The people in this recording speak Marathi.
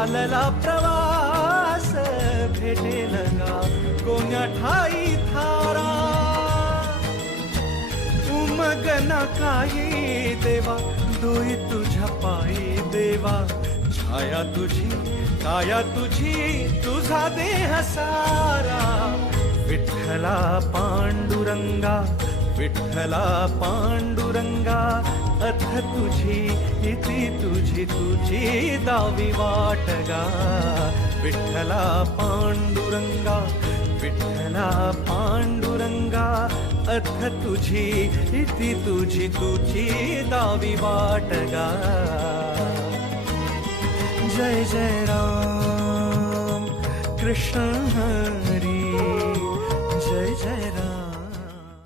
चालला प्रवास भेटेल गा कोण्या ठाई थारा उमगना काही देवा डोई तुझ्या पायी देवा छाया तुझी काया तुझी तुझा देह सारा विठ्ठला पांडुरंगा विठ्ठला पांडुरंगा अथ तुझी इति तुझी तुझी दावी वाटगा विठ्ठला पांडुरंगा विठ्ठला पांडुरंगा अथ तुझी इति तुझी तुझी दावी वाटगा जय जय राम कृष्ण हरी